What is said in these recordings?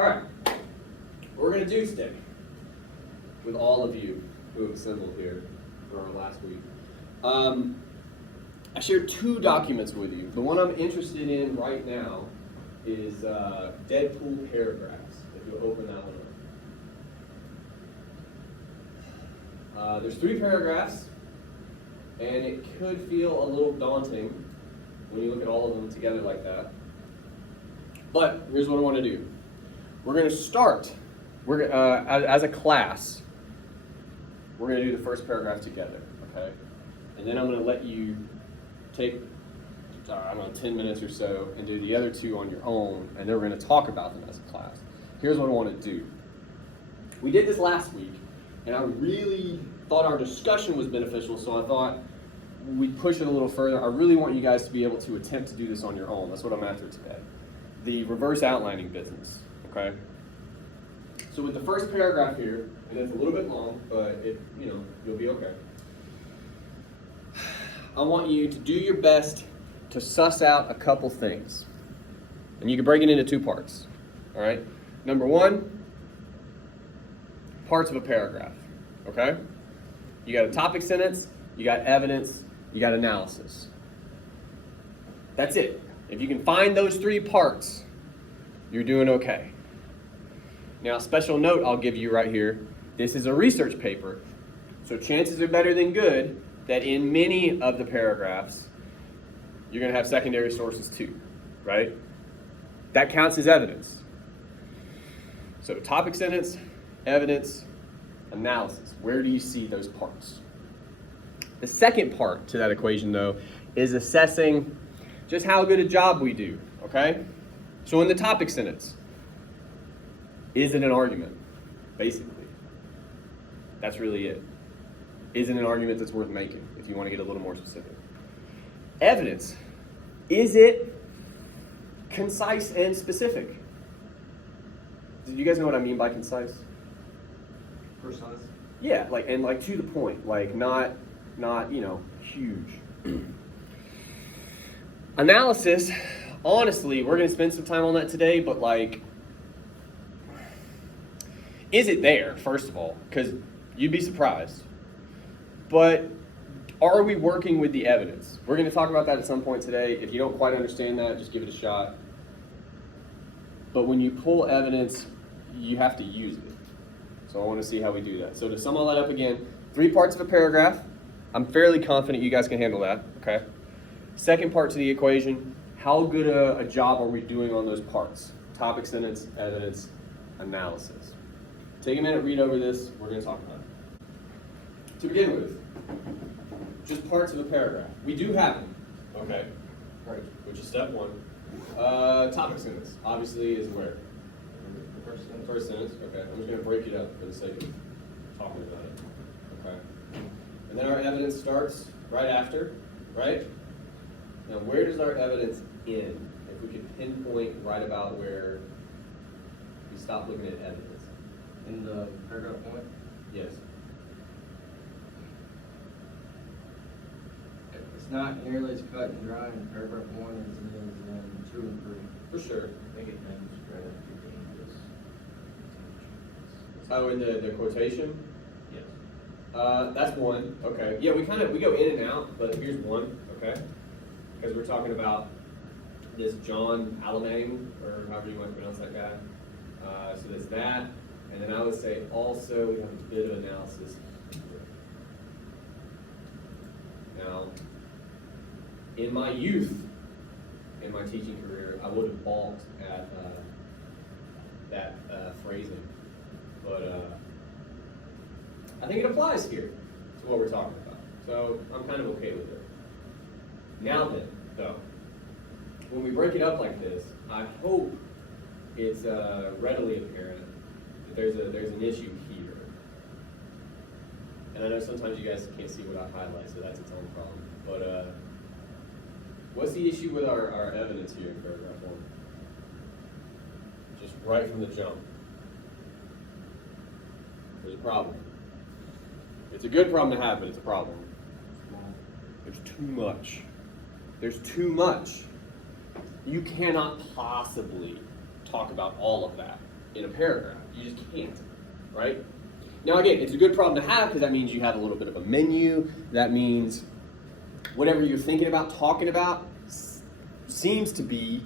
All right, what we're going to do today with all of you who have assembled here for our last week. I shared 2 documents with you. The one I'm interested in right now is Deadpool Paragraphs, if you'll open that one up. There's 3 paragraphs, and it could feel a little daunting when you look at all of them together like that. But here's what I want to do. We're going to start, as a class, we're going to do the first paragraph together, okay? And then I'm going to let you take, 10 minutes or so and do the other 2 on your own, and then we're going to talk about them as a class. Here's what I want to do. We did this last week, and I really thought our discussion was beneficial, so I thought we'd push it a little further. I really want you guys to be able to attempt to do this on your own. That's what I'm after today. The reverse outlining business, okay? So with the first paragraph here, and it's a little bit long, but you'll be okay. I want you to do your best to suss out a couple things. And you can break it into 2 parts, all right? Number 1, parts of a paragraph, okay? You got a topic sentence, you got evidence, you got analysis. That's it. If you can find those 3 parts, you're doing okay. Now, a special note I'll give you right here. This is a research paper, so chances are better than good that in many of the paragraphs, you're going to have secondary sources too, right? That counts as evidence. So topic sentence, evidence, analysis. Where do you see those parts? The second part to that equation, though, is assessing just how good a job we do, okay? So in the topic sentence, is it an argument? Basically. That's really it. Is it an argument that's worth making, if you want to get a little more specific? Evidence. Is it concise and specific? Do you guys know what I mean by concise? Precise? Yeah, like to the point, like not huge. Analysis, honestly, we're going to spend some time on that today, but is it there, first of all? Because you'd be surprised. But are we working with the evidence? We're going to talk about that at some point today. If you don't quite understand that, just give it a shot. But when you pull evidence, you have to use it. So I want to see how we do that. So to sum all that up again, 3 parts of a paragraph. I'm fairly confident you guys can handle that, okay? Second part to the equation, how good a job are we doing on those parts? Topic sentence, evidence, analysis. Take a minute, read over this. We're going to talk about it. To begin with, just parts of a paragraph. We do have them, okay? All right, which is step 1. Topic sentence, obviously, is where? The first sentence, okay. I'm just going to break it up for the sake of talking about it, okay? And then our evidence starts right after, right? Now, where does our evidence end? If we could pinpoint right about where we stop looking at evidence. In the paragraph 1? Yes. It's not nearly as cut and dry in paragraph 1 as it is in 2 and 3. For sure. I think it ends right after dangerous. Oh, in the quotation? Yes. That's 1. Okay. Yeah, we go in and out, but here's 1. Okay. Because we're talking about this John Alamang, or however you want to pronounce that guy. So there's that, and then I would say also we have a bit of analysis. Now, in my youth, in my teaching career, I would have balked at that phrasing, but I think it applies here to what we're talking about. So I'm kind of okay with it. Now then, though, when we break it up like this, I hope it's readily apparent that there's an issue here. And I know sometimes you guys can't see what I highlight, so that's its own problem. But what's the issue with our evidence here in paragraph 1? Just right from the jump. There's a problem. It's a good problem to have, but it's a problem. There's too much. There's too much. You cannot possibly talk about all of that in a paragraph. You just can't, right? Now again, it's a good problem to have because that means you have a little bit of a menu. That means whatever you're thinking about, talking about, seems to be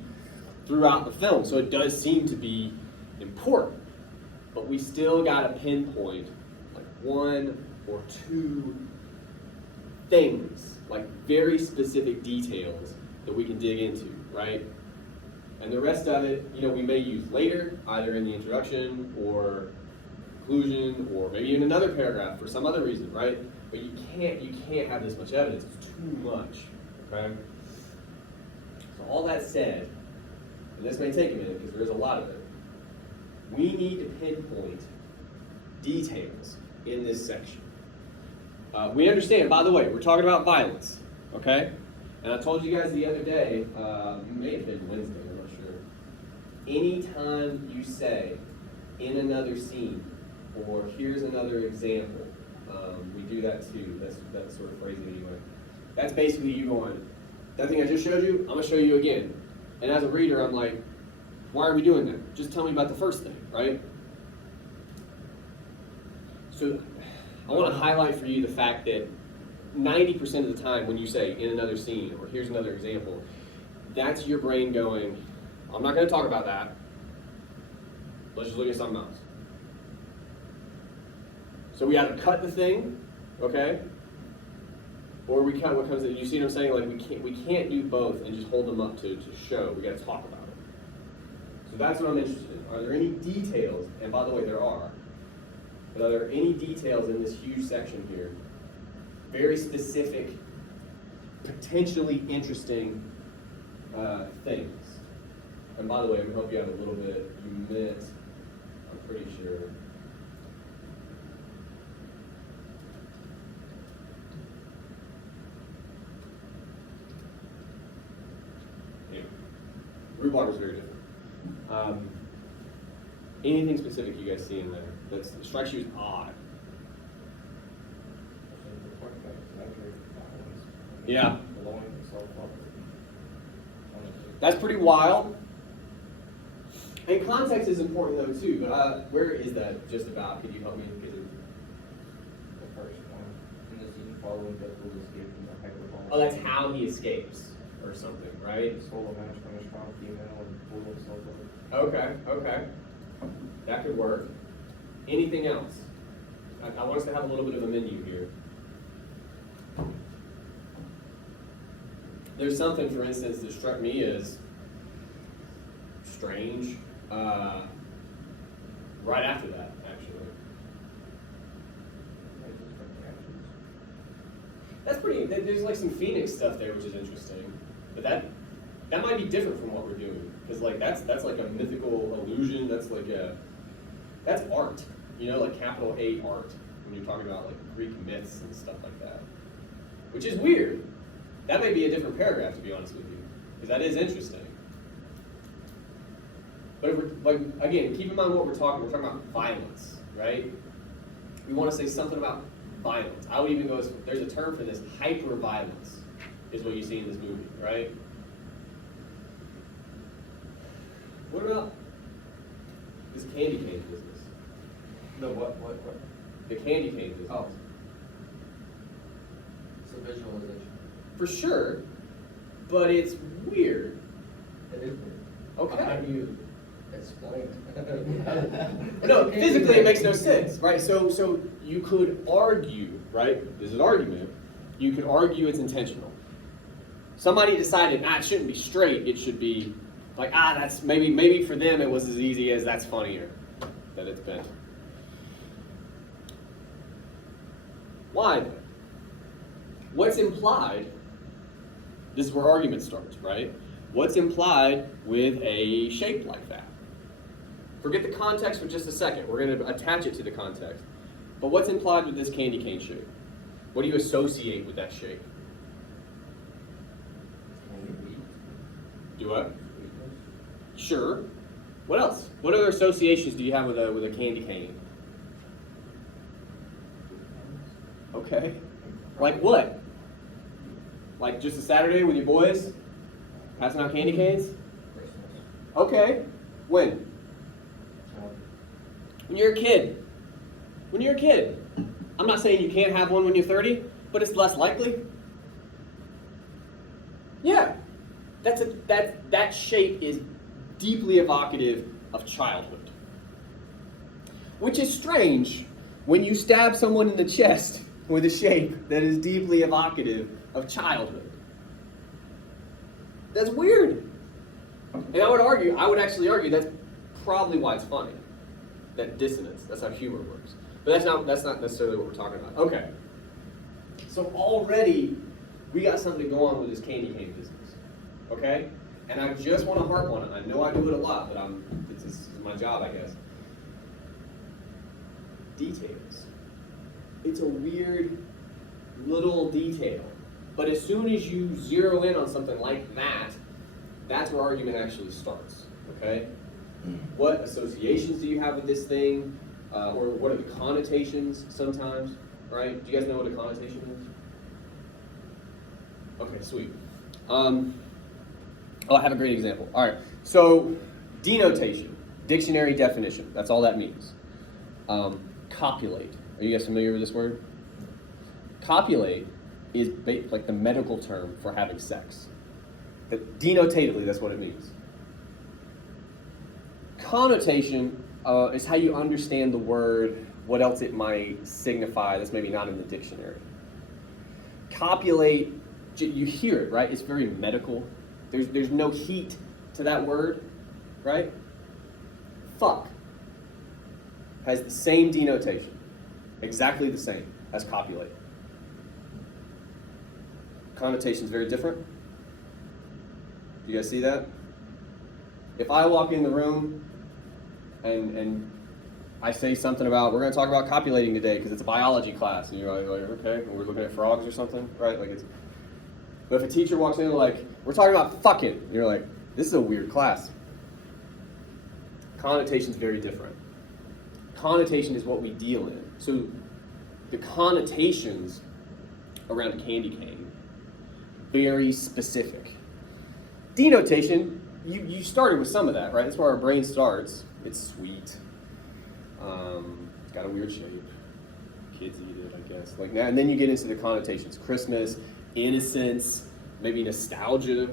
throughout the film. So it does seem to be important. But we still got to pinpoint like one or two things, like very specific details that we can dig into, right? And the rest of it, we may use later, either in the introduction or conclusion, or maybe in another paragraph for some other reason, right? But you can't have this much evidence. It's too much, okay? So all that said, and this may take a minute because there is a lot of it, we need to pinpoint details in this section. We understand, by the way, we're talking about violence, okay? And I told you guys the other day, may have been Wednesday, I'm not sure. Anytime you say, in another scene, or here's another example, we do that too, that sort of phrasing anyway. That's basically you going, that thing I just showed you, I'm going to show you again. And as a reader, I'm like, why are we doing that? Just tell me about the first thing, right? So I want to highlight for you the fact that 90% of the time when you say in another scene or here's another example, that's your brain going, I'm not going to talk about that. Let's just look at something else. So we either cut the thing, okay? Or we cut what comes in. You see what I'm saying? Like we can't do both and just hold them up to show. We got to talk about it. So that's what I'm interested in. Are there any details? And by the way, there are. But are there any details in this huge section here? Very specific, potentially interesting things. And by the way, I'm going to help you out a little bit. You meant, I'm pretty sure. Anyway, rhubarb is very different. Anything specific you guys see in there that strikes you as odd? Yeah. That's pretty wild. And context is important though too, but where is that just about? Could you help me? The first one. In the scene following Deadpool escaping the hyperball. Oh, that's how he escapes or something, right? Solo match from a strong female and pull himself over. Okay. That could work. Anything else? I want us to have a little bit of a menu here. There's something, for instance, that struck me as strange right after that, actually. That's pretty, there's like some Phoenix stuff there, which is interesting. But that might be different from what we're doing. Because like that's like a mythical illusion, that's art. Like capital A art, when you're talking about like Greek myths and stuff like that. Which is weird. That may be a different paragraph, to be honest with you, because that is interesting. But if we're, again, keep in mind what we're talking about violence, right? We want to say something about violence. I would even go there's a term for this, hyper-violence, is what you see in this movie, right? What about this candy cane business? No, what? The candy cane business. Oh. It's a visualization. For sure, but it's weird. It is weird. Okay. How do you explain it? No, physically it makes no sense, right? So you could argue, right? This is an argument. You could argue it's intentional. Somebody decided, it shouldn't be straight. It should be like, that's maybe for them it was as easy as that's funnier that it's bent. Why then? What's implied? This is where argument starts, right? What's implied with a shape like that? Forget the context for just a second. We're going to attach it to the context. But what's implied with this candy cane shape? What do you associate with that shape? Do what? Sure. What else? What other associations do you have with a candy cane? Okay. Like what? Like just a Saturday with your boys? Passing out candy canes? Okay. When? When you're a kid. When you're a kid. I'm not saying you can't have one when you're 30, but it's less likely. Yeah. That shape is deeply evocative of childhood. Which is strange when you stab someone in the chest with a shape that is deeply evocative of childhood. That's weird. And I would actually argue that's probably why it's funny. That dissonance, that's how humor works. But that's not necessarily what we're talking about. Okay. So already we got something going on with this candy cane business. Okay? And I just want to harp on it. I know I do it a lot, but this is my job, I guess. Details. It's a weird little detail. But as soon as you zero in on something like that, that's where argument actually starts. Okay? What associations do you have with this thing? Or what are the connotations sometimes? Right? Do you guys know what a connotation is? Okay, sweet. I have a great example. All right. So, denotation, dictionary definition. That's all that means. Copulate. Are you guys familiar with this word? Copulate is like the medical term for having sex. Denotatively, that's what it means. Connotation is how you understand the word, what else it might signify that's maybe not in the dictionary. Copulate, you hear it, right? It's very medical. There's no heat to that word, right? Fuck has the same denotation, exactly the same as copulate. Connotation is very different. Do you guys see that? If I walk in the room and I say something about, we're going to talk about copulating today because it's a biology class, and you're like, okay, we're looking at frogs or something, right? But if a teacher walks in like, we're talking about fucking, and you're like, this is a weird class. Connotation is very different. Connotation is what we deal in. So the connotations around a candy cane, very specific. Denotation, you started with some of that, right? That's where our brain starts. It's sweet. It's got a weird shape. Kids eat it, I guess. And then you get into the connotations: Christmas, innocence, maybe nostalgia.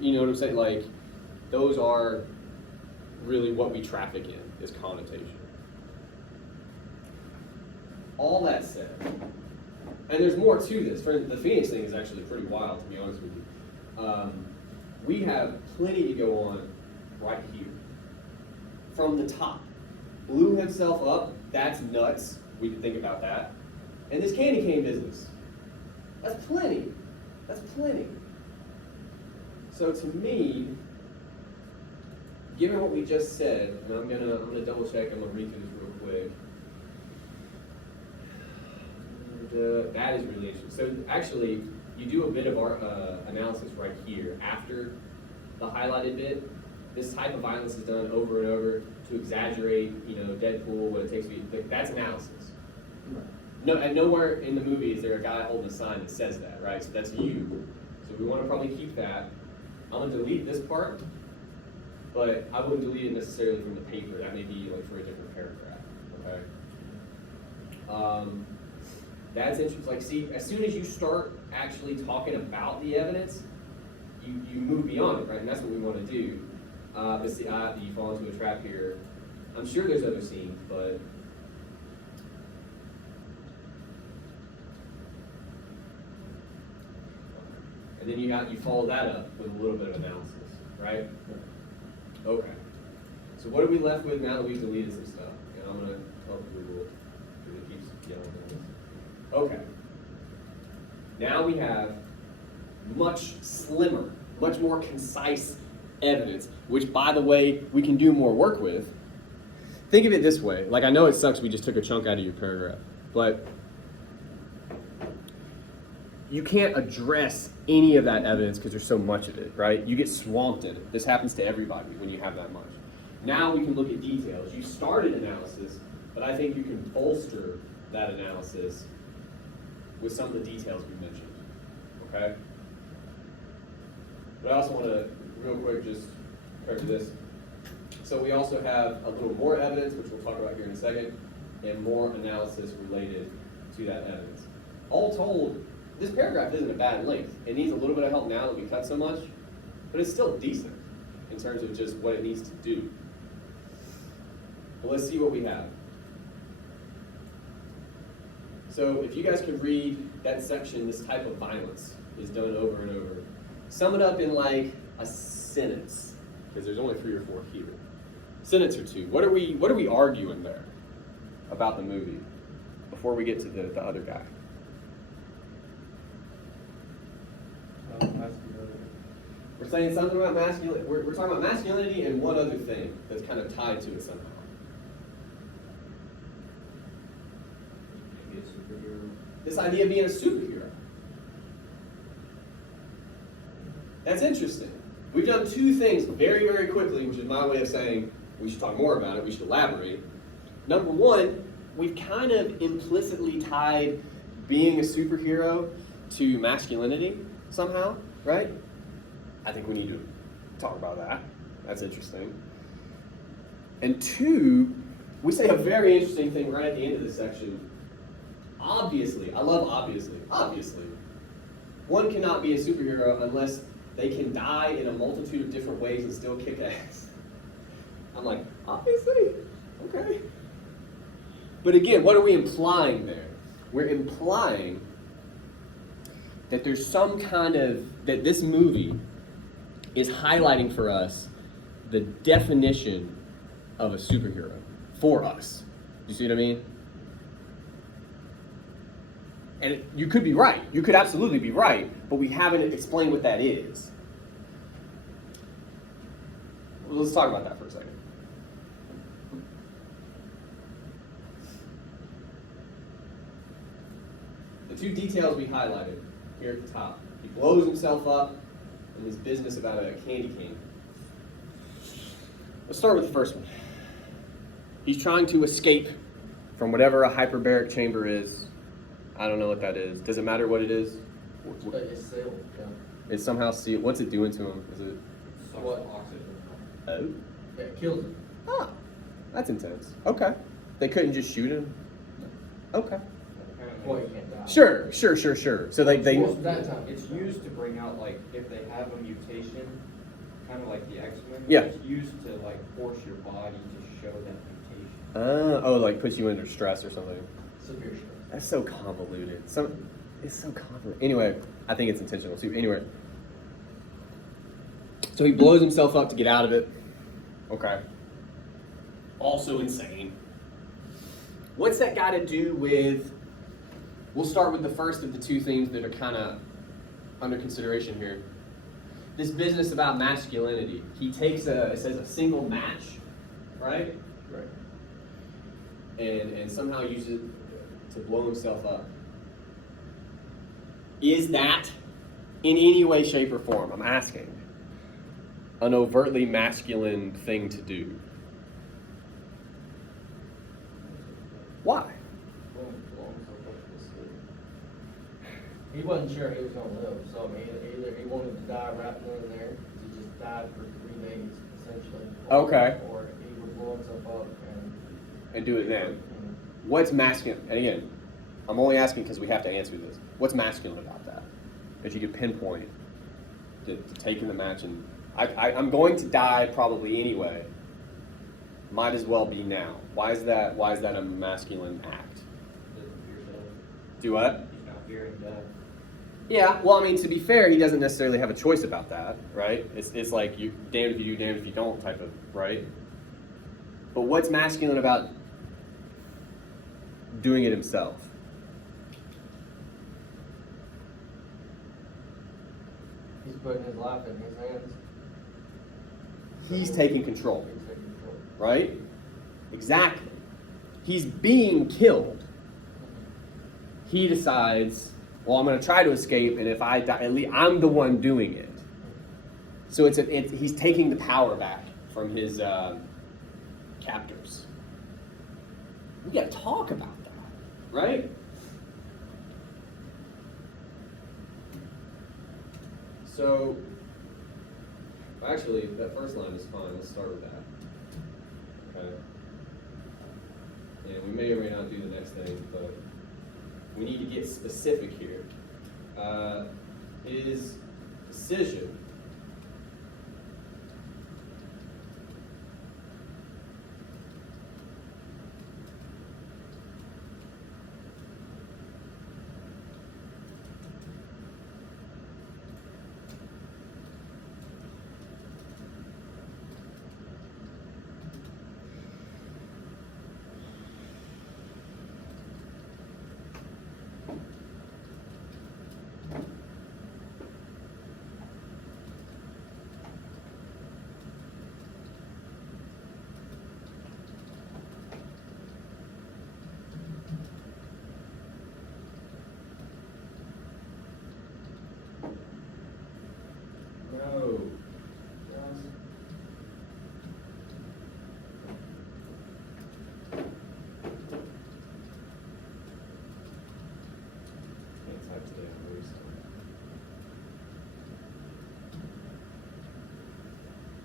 You know what I'm saying? Those are really what we traffic in, is connotation. All that said, and there's more to this. The Phoenix thing is actually pretty wild, to be honest with you. We have plenty to go on right here. From the top. Blew himself up, that's nuts. We can think about that. And this candy cane business. That's plenty. That's plenty. So to me, given what we just said, and I'm gonna double check, I'm gonna read through this real quick. That is really interesting. So actually, you do a bit of our analysis right here after the highlighted bit. This type of violence is done over and over to exaggerate, Deadpool, what it takes to be. That's analysis. Right. No, and nowhere in the movie is there a guy holding a sign that says that, right? So that's you. So we want to probably keep that. I'm gonna delete this part, but I wouldn't delete it necessarily from the paper. That may be for a different paragraph. Okay. That's interesting. See, as soon as you start actually talking about the evidence, you move beyond it, right? And that's what we want to do. But see, you fall into a trap here. I'm sure there's other scenes, but and then you follow that up with a little bit of analysis, right? Okay. So what are we left with now that we've deleted some stuff? And I'm gonna help Google because it keeps yelling at us. Okay. Now we have much slimmer, much more concise evidence, which, by the way, we can do more work with. Think of it this way. I know it sucks we just took a chunk out of your paragraph, but you can't address any of that evidence because there's so much of it, right? You get swamped in it. This happens to everybody when you have that much. Now we can look at details. You started analysis, but I think you can bolster that analysis with some of the details we mentioned, okay? But I also want to, real quick, just cover this. So we also have a little more evidence, which we'll talk about here in a second, and more analysis related to that evidence. All told, this paragraph isn't a bad length. It needs a little bit of help now that we cut so much, but it's still decent in terms of just what it needs to do. But let's see what we have. So if you guys could read that section, this type of violence is done over and over. Sum it up in like a sentence, because there's only 3 or 4 here. Sentence or two. What are we arguing there about the movie before we get to the other guy? We're saying something about masculinity. We're talking about masculinity and one other thing that's kind of tied to it somehow. Maybe a superhero. This idea of being a superhero. That's interesting. We've done 2 things very, very quickly, which is my way of saying we should talk more about it, we should elaborate. Number 1, we've kind of implicitly tied being a superhero to masculinity somehow, right? I think we need to talk about that. That's interesting. And 2, we say a very interesting thing right at the end of this section. Obviously, I love obviously, one cannot be a superhero unless they can die in a multitude of different ways and still kick ass. I'm like, obviously? Okay. But again, what are we implying there? We're implying that there's some kind of, that this movie is highlighting for us the definition of a superhero for us. You see what I mean? And you could be right. You could absolutely be right, but we haven't explained what that is. Well, let's talk about that for a second. The 2 details we highlighted here at the top. He blows himself up in his business about a candy cane. Let's start with the first one. He's trying to escape from whatever a hyperbaric chamber is. I don't know what that is. Does it matter what it is? It's sealed, yeah. It's somehow sealed. What's it doing to him? Is it? What? Oxygen. Oh. Yeah, it kills him. Ah, that's intense. Okay. They couldn't just shoot him? Okay. Boy, you can't die. Sure. So they Most of that time. It's used to bring out, like, if they have a mutation, kind of like the X-Men. Yeah. It's used to, like, force your body to show that mutation. oh, like puts you under stress or something. Severe stress. That's so convoluted. It's so convoluted. Anyway, I think it's intentional too. Anyway. So he blows himself up to get out of it. Okay. Also insane. What's that got to do with... We'll start with the first of the 2 things that are kind of under consideration here. This business about masculinity. He takes it says a single match, right? Right. And somehow uses it to blow himself up. Is that, in any way, shape, or form, I'm asking, an overtly masculine thing to do? Why? He wasn't sure he was going to live, so I mean, either he wanted to die right then and there, he just died for 3 days, essentially. Okay. Or he would blow himself up And do it then. What's masculine? And again, I'm only asking because we have to answer this. What's masculine about that? If you could pinpoint to taking the match and I'm going to die probably anyway. Might as well be now. Why is that a masculine act? Doesn't fear death. Do what? He's not fearing death. Yeah, well, I mean, to be fair, he doesn't necessarily have a choice about that, right? It's like you damned if you do, damned if you don't type of, right? But what's masculine about doing it himself? he's putting his life in his hands. He's taking control, He's taking control. right? Exactly. He's being killed. He decides, well, I'm going to try to escape, and if I die, at least I'm the one doing it. So he's taking the power back from his captors. We got to talk about that, right? So, actually, that first line is fine. Let's start with that. Okay. And we may or may not do the next thing, but we need to get specific here. His decision no. Can't type today, I'm really sorry.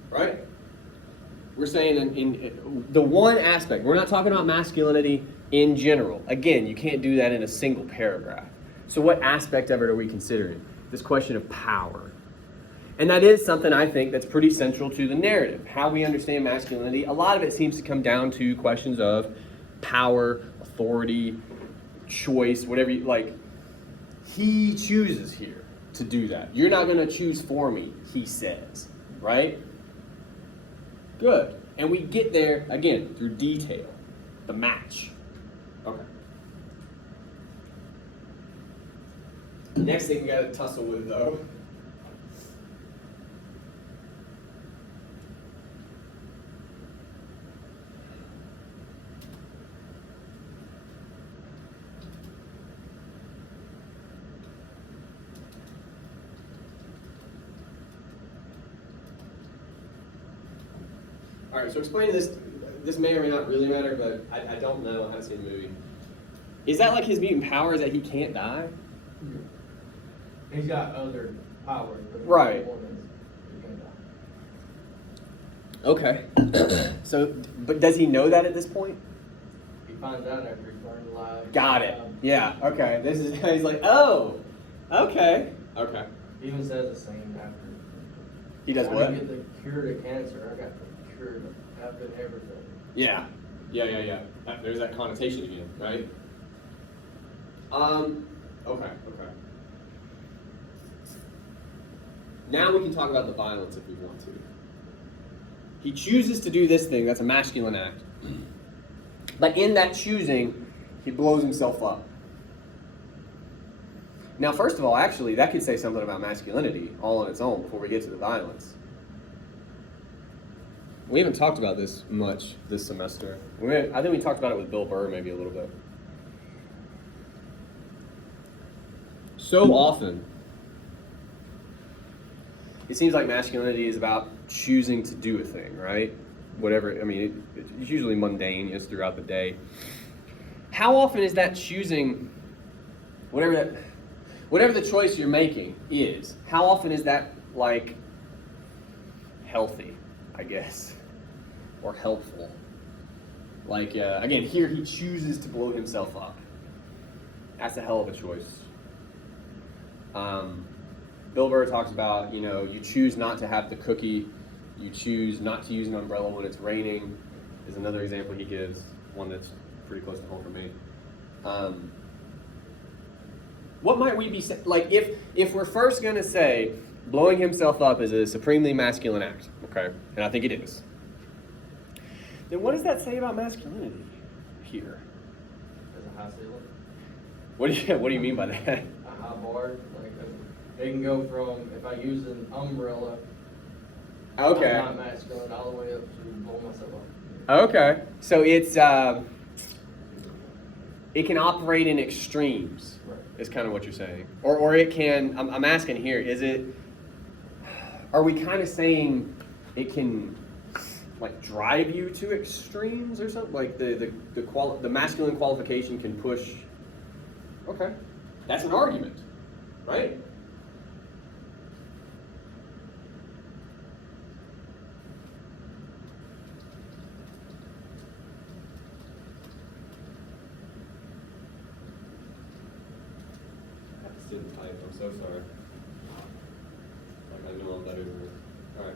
Right? We're saying in the one aspect, we're not talking about masculinity in general. Again, you can't do that in a single paragraph. So what aspect of it are we considering? This question of power. And that is something I think that's pretty central to the narrative. How we understand masculinity, a lot of it seems to come down to questions of power, authority, choice, whatever you like. He chooses here to do that. You're not going to choose for me, he says, right? Good. And we get there, again, through detail, the match. Okay. Next thing we got to tussle with, though. All right, so explaining this may or may not really matter, but I don't know. I haven't seen the movie. Is that like his mutant power is that he can't die? He's got other powers. But Right. one is he can die. Okay. So, but does he know that at this point? He finds out after he's learned alive. Got it. Yeah. Okay. This is. He's like, oh. Okay. Okay. He even says the same after. He does I what? didn't get the cure to cancer. I got the cure to having everything. Yeah. Yeah. There's that connotation again, right? Okay. Now we can talk about the violence if we want to. He chooses to do this thing, that's a masculine act. But in that choosing, he blows himself up. Now, first of all, actually, that could say something about masculinity all on its own before we get to the violence. We haven't talked about this much this semester. I think we talked about it with Bill Burr maybe a little bit. So often, it seems like masculinity is about choosing to do a thing, right? Whatever, I mean, it's usually mundane, just throughout the day. How often is that choosing, whatever the choice you're making is, how often is that, like, healthy, I guess, or helpful? Like, again, here he chooses to blow himself up. That's a hell of a choice. Bill Burr talks about, you choose not to have the cookie, you choose not to use an umbrella when it's raining, is another example he gives, one that's pretty close to home for me. What might we be saying? Like, if we're first going to say blowing himself up is a supremely masculine act, okay, and I think it is, then what does that say about masculinity here? There's a high ceiling. What do you mean by that? A high bar. Like, it can go from, if I use an umbrella, Okay. I'm not masculine, all the way up to blowing myself up. Okay. So it's it can operate in extremes. Right. Is kind of what you're saying, or it can. I'm asking here. Is it? Are we kind of saying it can, like, drive you to extremes or something? Like the masculine qualification can push. Okay, that's an argument, right? didn't type. I'm so sorry. Like I know I'm better than this. All right.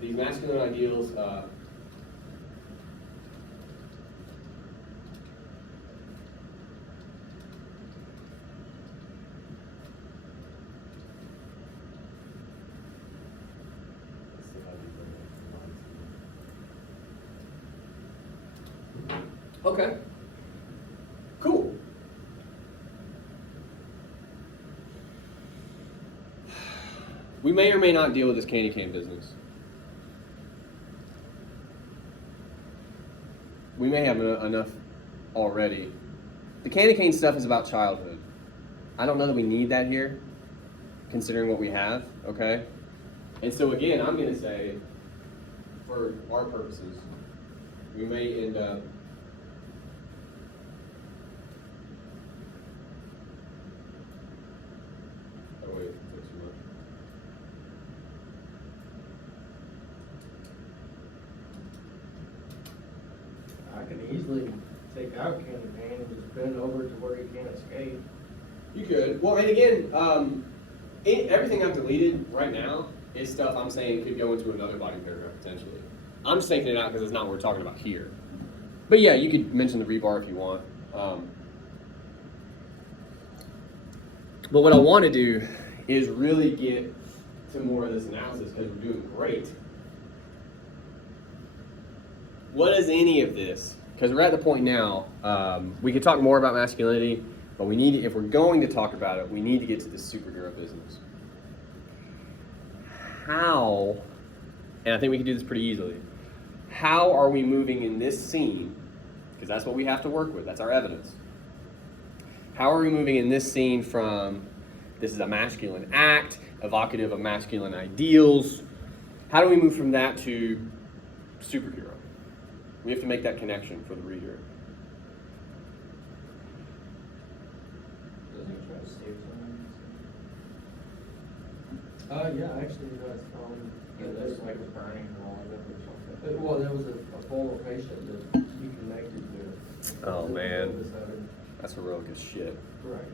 These masculine ideals. Let's see how these are. Okay. Cool. We may or may not deal with this candy cane business. We may have enough already. The candy cane stuff is about childhood. I don't know that we need that here, considering what we have, okay? And so again, I'm gonna say, for our purposes, we may end up oh wait, that's too much. I can easily take out candy cane and just bend over to where he can't escape. You could. Well, and again, everything I've deleted right now is stuff I'm saying could go into another body paragraph potentially. I'm just taking it out because it's not what we're talking about here. But yeah, you could mention the rebar if you want. But what I want to do is really get to more of this analysis because we're doing great. What is any of this? Because we're at the point now, we could talk more about masculinity, but we need, if we're going to talk about it, we need to get to this superhero business. How, and I think we can do this pretty easily, how are we moving in this scene, because that's what we have to work with, that's our evidence. How are we moving in this scene from, this is a masculine act, evocative of masculine ideals, how do we move from that to superhero? We have to make that connection for the reader. Doesn't he try to save someone? Yeah, actually, it does. Yeah, there's like a burning wall or something. Well, there was a former patient that he connected with. Oh, man. Was having- That's heroic as shit. Right.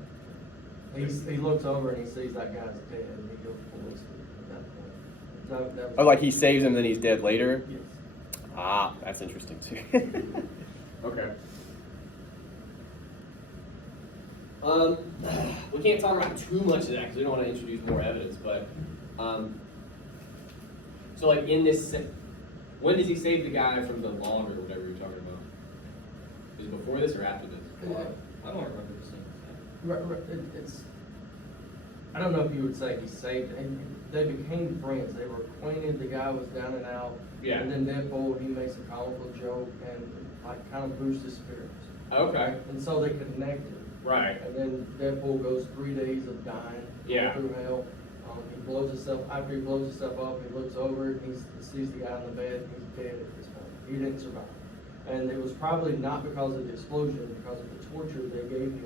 He looks over and he sees that guy's dead, and he goes ballistic at that point. That was, Oh, like he saves him, then he's dead later? Yes. Ah, that's interesting too. Okay. We can't talk about too much of that because we don't want to introduce more evidence, but so like in this, when does he save the guy from the log or whatever you're talking about? Is it before this or after this? I don't remember the scene. It's. I don't know if you would say he saved. And they became friends. They were acquainted. The guy was down and out. Yeah. And then Deadpool, he makes a comical joke and like kind of boosts his spirits. Okay. And so they connected. Right. And then Deadpool goes 3 days of dying. Yeah. Through hell. He blows himself. After he blows himself up, he looks over and he sees the guy on the bed. And he's dead at this point. He didn't survive. And it was probably not because of the explosion, because of the torture they gave him.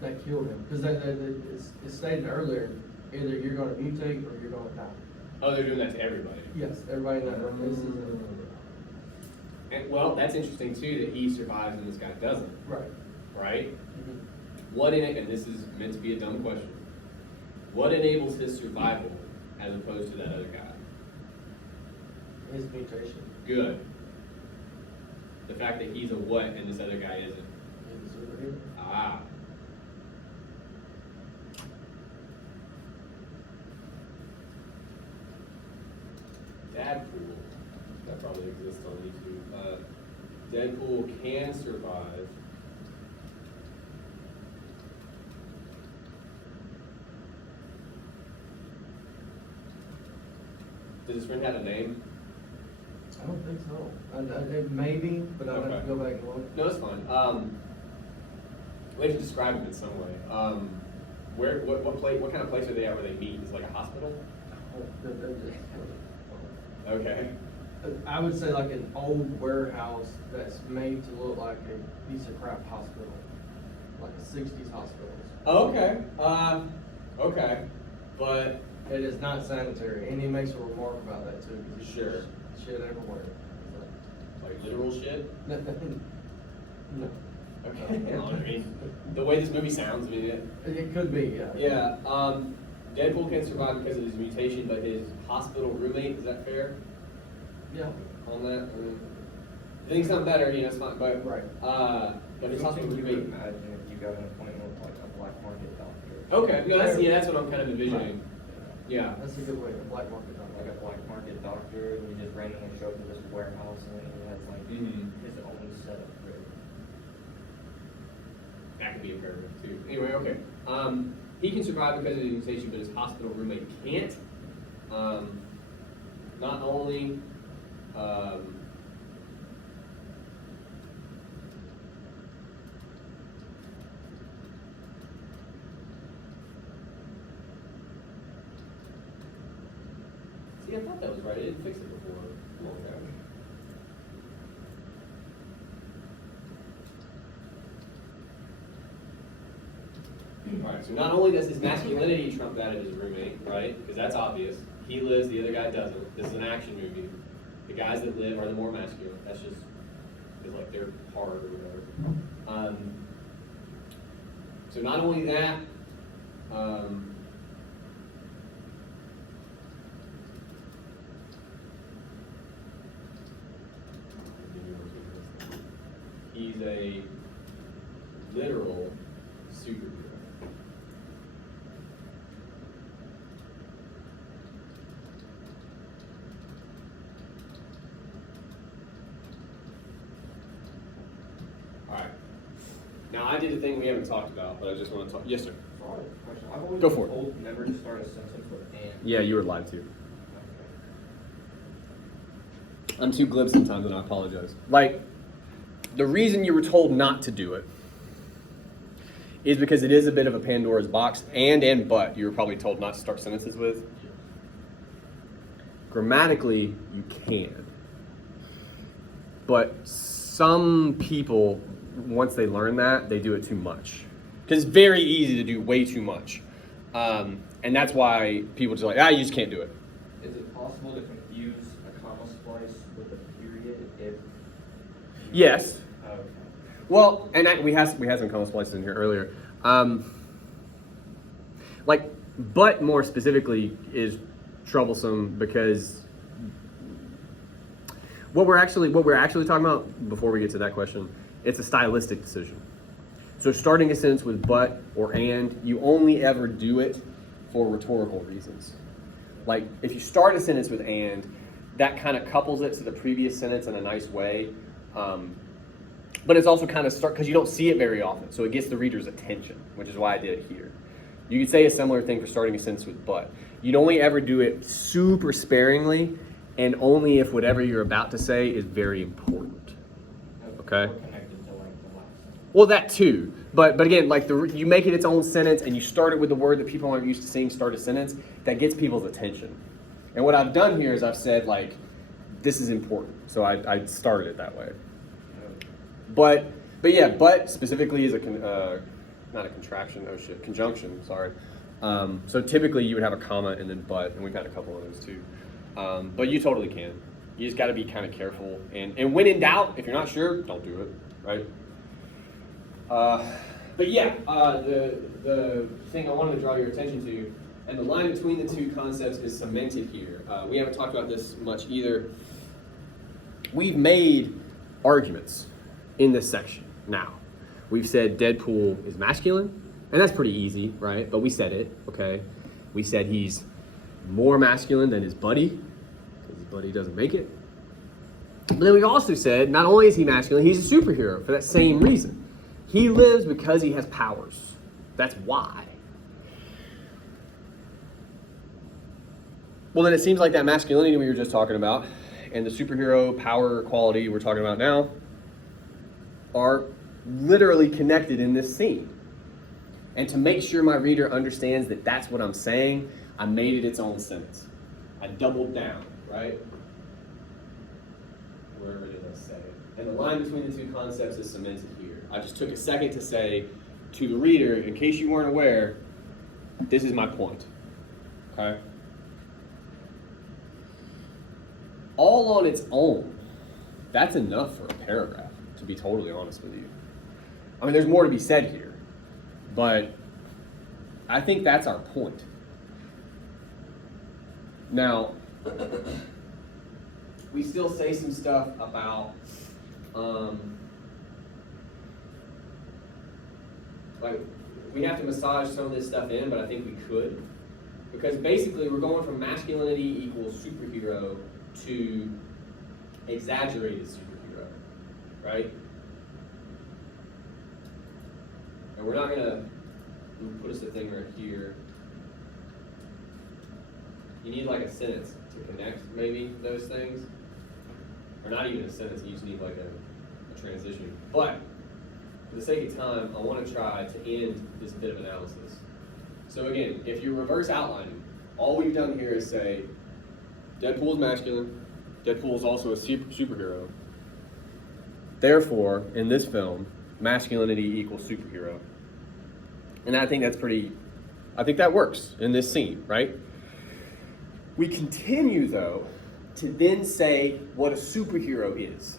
That killed him. Because it stated earlier, either you're going to mutate or you're going to die. Oh, they're doing that to everybody. Yes, everybody in that room. This is And, well, that's interesting too that he survives and this guy doesn't. right. Right? Mm-hmm. What in it, and this is meant to be a dumb question, what enables his survival as opposed to that other guy? His mutation. Good. The fact that he's a what and this other guy isn't. He's a superhero. Ah. Deadpool. That probably exists on YouTube. Deadpool can survive. Does his friend have a name? I don't think so. It may be, but I'd have Okay. to go back and look. No, it's fine. We have to describe him in some way. What kind of place are they at where they meet? Is it like a hospital? Okay. I would say like an old warehouse that's made to look like a piece of crap hospital, like a 60s hospital. Okay. Okay. But It is not sanitary, and he makes a remark about that too. 'Cause he Sure. puts shit everywhere. like literal shit? No. Okay. I mean, the way this movie sounds, I mean, It could be, yeah. yeah. Deadpool can survive because of his mutation, but his hospital roommate, is that fair? Yeah. On that? I mean, things not better, you know, it's fine, but, Right. But his hospital Something you would roommate. imagine if you got an appointment with like a black market doctor. Okay, no, that's what I'm kind of envisioning. Yeah. That's a good way, a black market on Like a black market doctor, and you just randomly show up to this warehouse and he has like his own setup ready. That could be a paragraph too. Anyway, okay. He can survive because of the mutation, but his hospital roommate can't. Not only, see, I thought that was right. I didn't fix it before. Come on, guys. Alright, so not only does his masculinity trump that of his roommate, right? Because that's obvious. He lives, the other guy doesn't. This is an action movie. The guys that live are the more masculine. That's just because like they're hard or whatever. So not only that, he's a literal superhero. All right. Now I did a thing we haven't talked about, but I just want to talk. Yes, sir. Sorry, question. I've always Go been for it. told never to start a sentence with and. Yeah, you were lied to. Okay. I'm too glib sometimes, and I apologize. Like, the reason you were told not to do it is because it is a bit of a Pandora's box, and but you were probably told not to start sentences with. Grammatically, you can. But some people, once they learn that, they do it too much. Because it's very easy to do way too much. And that's why people just like, you just can't do it. Is it possible to confuse a comma splice with a period if? Yes. Okay. Well, and we had some comma splices in here earlier. But more specifically is troublesome because what we're actually talking about before we get to that question, it's a stylistic decision. So starting a sentence with but or and, you only ever do it for rhetorical reasons. Like if you start a sentence with and, that kind of couples it to the previous sentence in a nice way. But it's also kind of because you don't see it very often, so it gets the reader's attention, which is why I did it here. You could say a similar thing for starting a sentence with but. You'd only ever do it super sparingly, and only if whatever you're about to say is very important. Okay? Or connected to like the last sentence. Well, that too. But again, like you make it its own sentence, and you start it with the word that people aren't used to seeing start a sentence, that gets people's attention. And what I've done here is I've said like, this is important, so I started it that way. But yeah, but specifically is not a contraction, conjunction, sorry. So typically you would have a comma and then but, and we've had a couple of those too. But you totally can. You just gotta be kind of careful. And when in doubt, if you're not sure, don't do it, right? But yeah, the thing I wanted to draw your attention to, and the line between the two concepts is cemented here. We haven't talked about this much either. We've made arguments in this section now. We've said Deadpool is masculine, and that's pretty easy, right? But we said it, okay? We said he's more masculine than his buddy, because his buddy doesn't make it. But then we've also said, not only is he masculine, he's a superhero for that same reason. He lives because he has powers. That's why. Well, then it seems like that masculinity we were just talking about and the superhero power quality we're talking about now are literally connected in this scene. And to make sure my reader understands that that's what I'm saying, I made it its own sentence. I doubled down, right? Wherever did I say it? And the line between the two concepts is cemented here. I just took a second to say to the reader, in case you weren't aware, this is my point, okay? All on its own, that's enough for a paragraph, to be totally honest with you. I mean, there's more to be said here, but I think that's our point. Now, we still say some stuff about, like, we have to massage some of this stuff in, but I think we could. Because basically, we're going from masculinity equals superhero to exaggerated superhero, right? And we're not gonna put us a thing right here. You need like a sentence to connect maybe those things. Or not even a sentence, you just need like a transition. But for the sake of time, I want to try to end this bit of analysis. So again, if you reverse outlining, all we've done here is say, Deadpool is masculine, Deadpool is also a superhero. Therefore, in this film, masculinity equals superhero. And I think that works in this scene, right? We continue, though, to then say what a superhero is.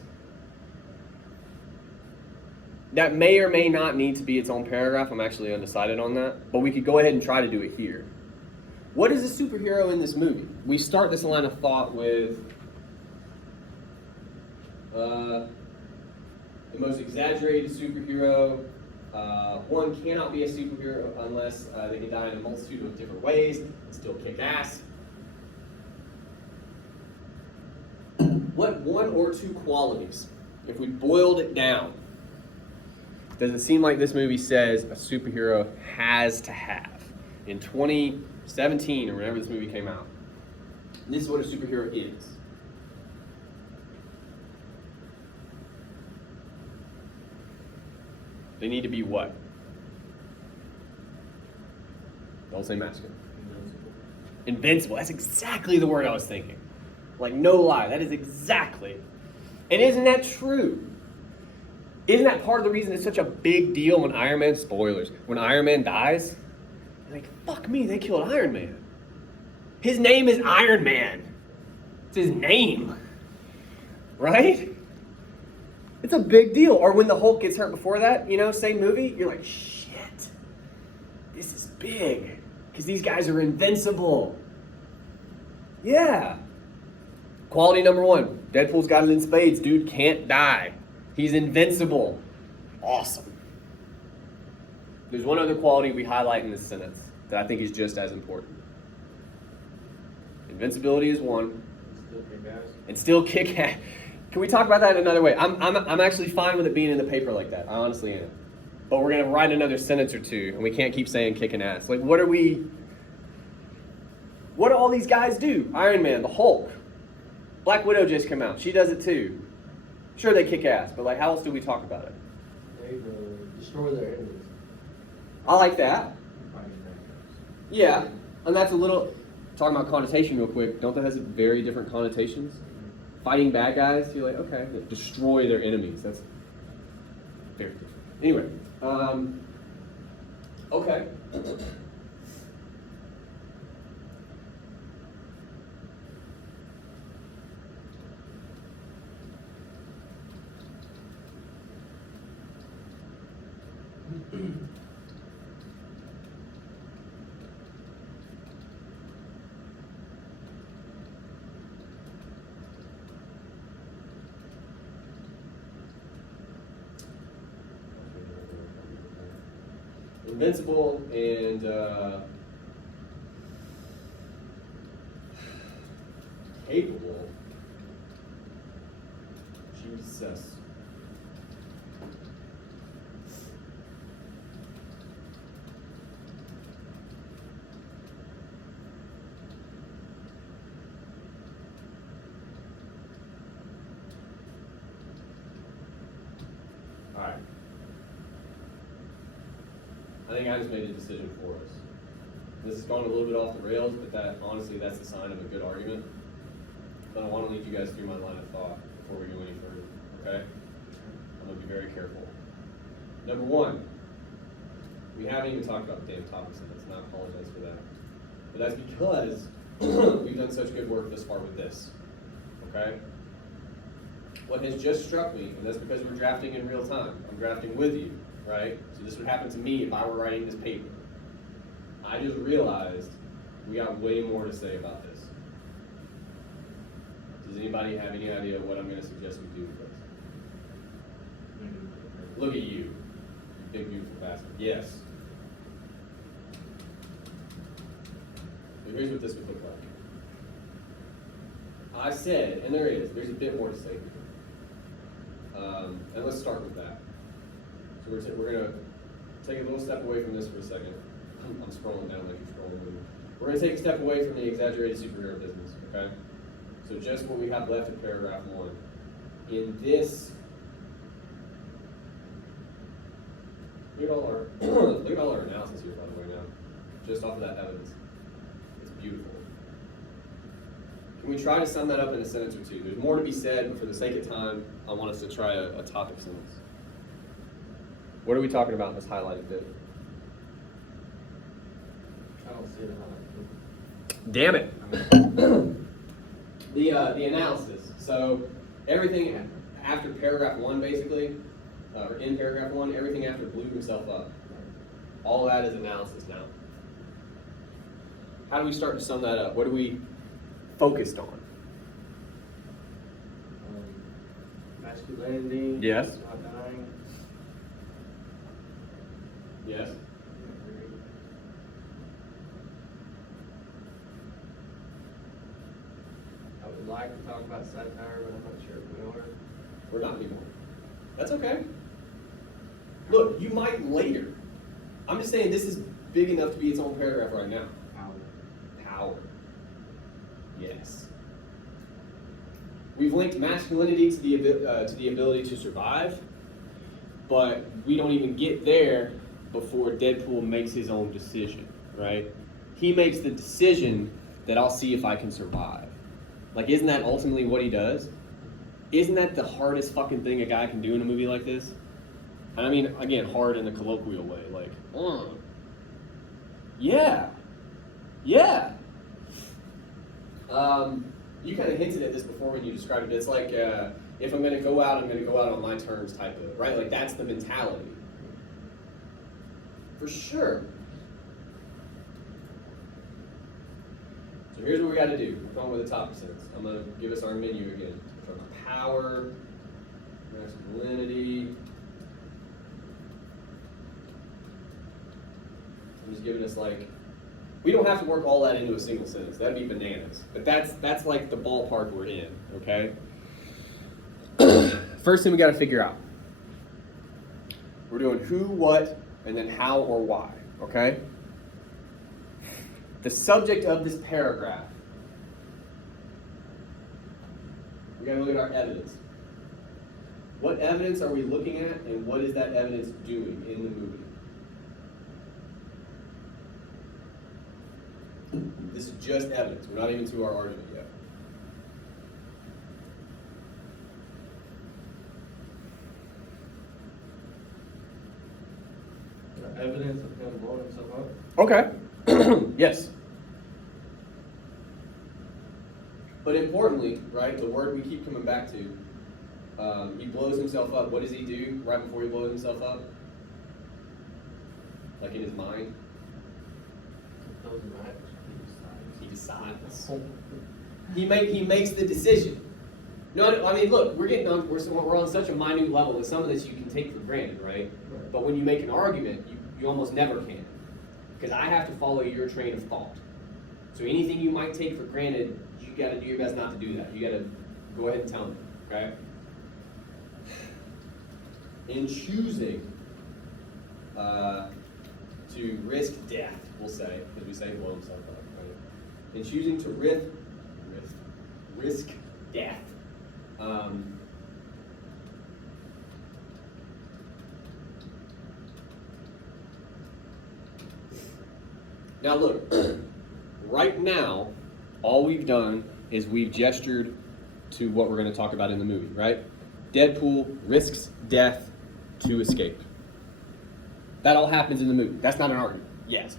That may or may not need to be its own paragraph. I'm actually undecided on that. But we could go ahead and try to do it here. What is a superhero in this movie? We start this line of thought with the most exaggerated superhero. One cannot be a superhero unless they can die in a multitude of different ways and still kick ass. What one or two qualities, if we boiled it down, does it seem like this movie says a superhero has to have? In 2017, or whenever this movie came out, this is what a superhero is. They need to be what? Don't say masculine. Invincible. That's exactly the word I was thinking. Like, no lie, that is exactly. And isn't that true? Isn't that part of the reason it's such a big deal when Iron Man, spoilers, when Iron Man dies? Like, fuck me, they killed Iron Man. His name is Iron Man. It's his name. Right? It's a big deal. Or when the Hulk gets hurt before that, same movie, you're like, shit, this is big. Because these guys are invincible. Yeah. Quality number one, Deadpool's got it in spades. Dude can't die. He's invincible. Awesome. There's one other quality we highlight in this sentence that I think is just as important. Invincibility is one. And still kick ass. Can we talk about that another way? I'm actually fine with it being in the paper like that. I honestly am. But we're going to write another sentence or two, and we can't keep saying kicking ass. Like, what do all these guys do? Iron Man, the Hulk. Black Widow just came out. She does it too. Sure, they kick ass, but like, how else do we talk about it? They destroy their enemies. I like that. Yeah, and that's a little, talking about connotation real quick, don't that has very different connotations? Fighting bad guys, you're like, okay, destroy their enemies. That's very different. Anyway, okay. Invincible and capable. Jesus. All right. I think I just made a decision for us. This has gone a little bit off the rails, but honestly, that's the sign of a good argument. But I want to lead you guys through my line of thought before we go any further, okay? I'm going to be very careful. Number one, we haven't even talked about the damn topics of this, and I apologize for that. But that's because we've done such good work this far with this, okay? what has just struck me, and that's because we're drafting in real time. I'm drafting with you, right? So this would happen to me if I were writing this paper. I just realized we got way more to say about this. Does anybody have any idea what I'm going to suggest we do with this? Look at you, you big beautiful bastard. Yes. So here's what this would look like. I said, and there's a bit more to say here. And let's start with that. So we're going to take a little step away from this for a second. I'm scrolling down like you're scrolling with me. We're going to take a step away from the exaggerated superhero business, okay? So just what we have left in paragraph 1. In this, look at all our analysis here, by the way, now, just off of that evidence. It's beautiful. Can we try to sum that up in a sentence or two? There's more to be said, but for the sake of time, I want us to try a topic sentence. What are we talking about in this highlighted bit? I don't see it. Damn it! The analysis. So everything after paragraph 1, basically, or in paragraph 1, everything after blew himself up. All that is analysis now. How do we start to sum that up? What are we focused on? Masculinity. Yes. Not dying. Yes. I would like to talk about satire, but I'm not sure if we are. We're not anymore. That's okay. Look, you might later. I'm just saying this is big enough to be its own paragraph right now. Power. Yes. We've linked masculinity to the ability to survive, but we don't even get there before Deadpool makes his own decision, right? He makes the decision that I'll see if I can survive. Like, isn't that ultimately what he does? Isn't that the hardest fucking thing a guy can do in a movie like this? And I mean, again, hard in the colloquial way, like, yeah. You kind of hinted at this before when you described it. It's like, if I'm going to go out, I'm going to go out on my terms type of, right? Like, that's the mentality. For sure. So here's what we got to do. We're going with the topic sentence. I'm going to give us our menu again. From power, masculinity. I'm just giving us like, we don't have to work all that into a single sentence. That'd be bananas. But that's like the ballpark we're in, okay? First thing we got to figure out. We're doing who, what, and then how or why, okay? The subject of this paragraph. We got to look at our evidence. What evidence are we looking at, and what is that evidence doing in the movie? This is just evidence. We're not even to our argument yet. Evidence of him blowing himself up. Okay. Yes. But importantly, right, the word we keep coming back to, he blows himself up. What does he do right before he blows himself up? Like in his mind? He decides. He makes the decision. No, I mean, look, we're on such a minute level that some of this you can take for granted, right? But when you make an argument, you almost never can. Because I have to follow your train of thought. So anything you might take for granted, you got to do your best not to do that. You got to go ahead and tell me, okay? In choosing to risk death, we'll say, because we say blow himself up, right? In choosing to risk death, now look, right now, all we've done is we've gestured to what we're going to talk about in the movie, right? Deadpool risks death to escape. That all happens in the movie. That's not an argument. Yes.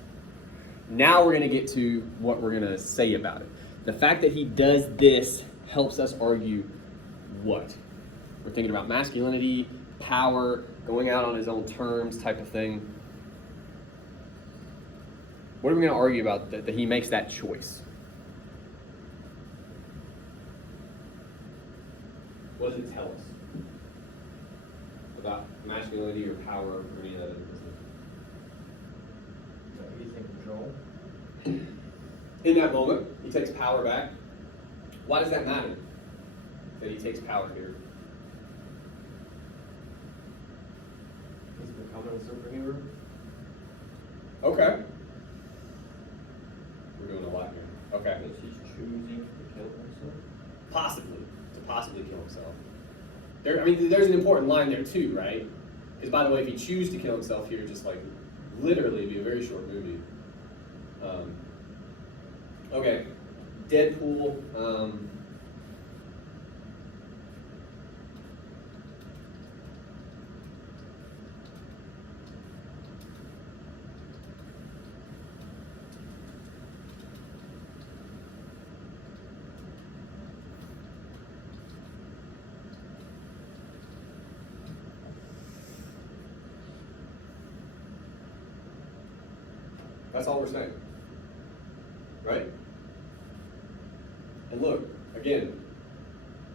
Now we're going to get to what we're going to say about it. The fact that he does this helps us argue what? We're thinking about masculinity, power, going out on his own terms type of thing. What are we going to argue about that he makes that choice? What does it tell us about masculinity or power or any of that? He's in control. In that moment, he takes power back. Why does that matter? That he takes power here. He's becoming a superhero. Okay. We're doing a lot here. Okay. Because he's choosing to kill himself. Possibly kill himself. There's an important line there too, right? Because by the way, if he chooses to kill himself here, just like literally be a very short movie. Okay, Deadpool. That's all we're saying, right? And look, again,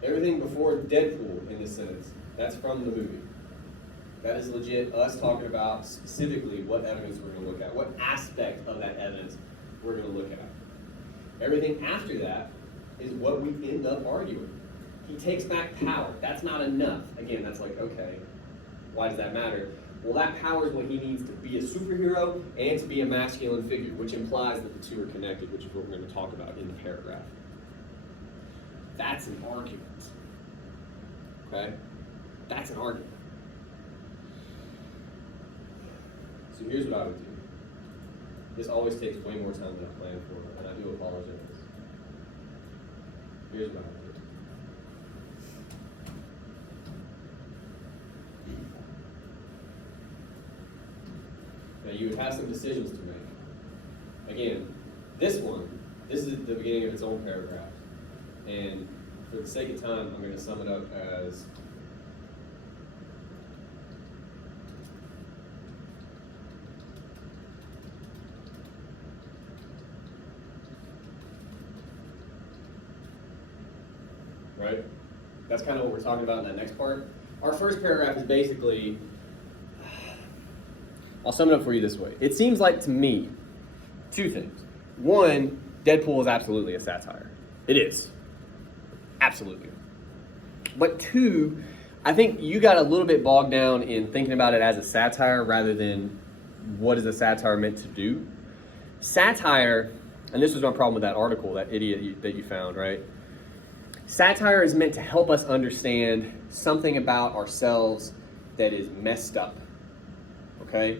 everything before Deadpool in this sentence, that's from the movie. That is legit us talking about specifically what evidence we're going to look at, what aspect of that evidence we're going to look at. Everything after that is what we end up arguing. He takes back power. That's not enough. Again, that's like, okay, why does that matter? Well, that power is what he needs to be a superhero and to be a masculine figure, which implies that the two are connected, which is what we're going to talk about in the paragraph. That's an argument. Okay? That's an argument. So here's what I would do. This always takes way more time than I planned for, and I do apologize. Here's what I would do. Now you would have some decisions to make. Again, this is the beginning of its own paragraph. And for the sake of time, I'm going to sum it up as right? That's kind of what we're talking about in that next part. Our first paragraph is basically, I'll sum it up for you this way. It seems like to me, two things. One, Deadpool is absolutely a satire. It is. Absolutely. But two, I think you got a little bit bogged down in thinking about it as a satire rather than what is a satire meant to do. Satire, and this was my problem with that article, that idiot that you found, right? Satire is meant to help us understand something about ourselves that is messed up, okay?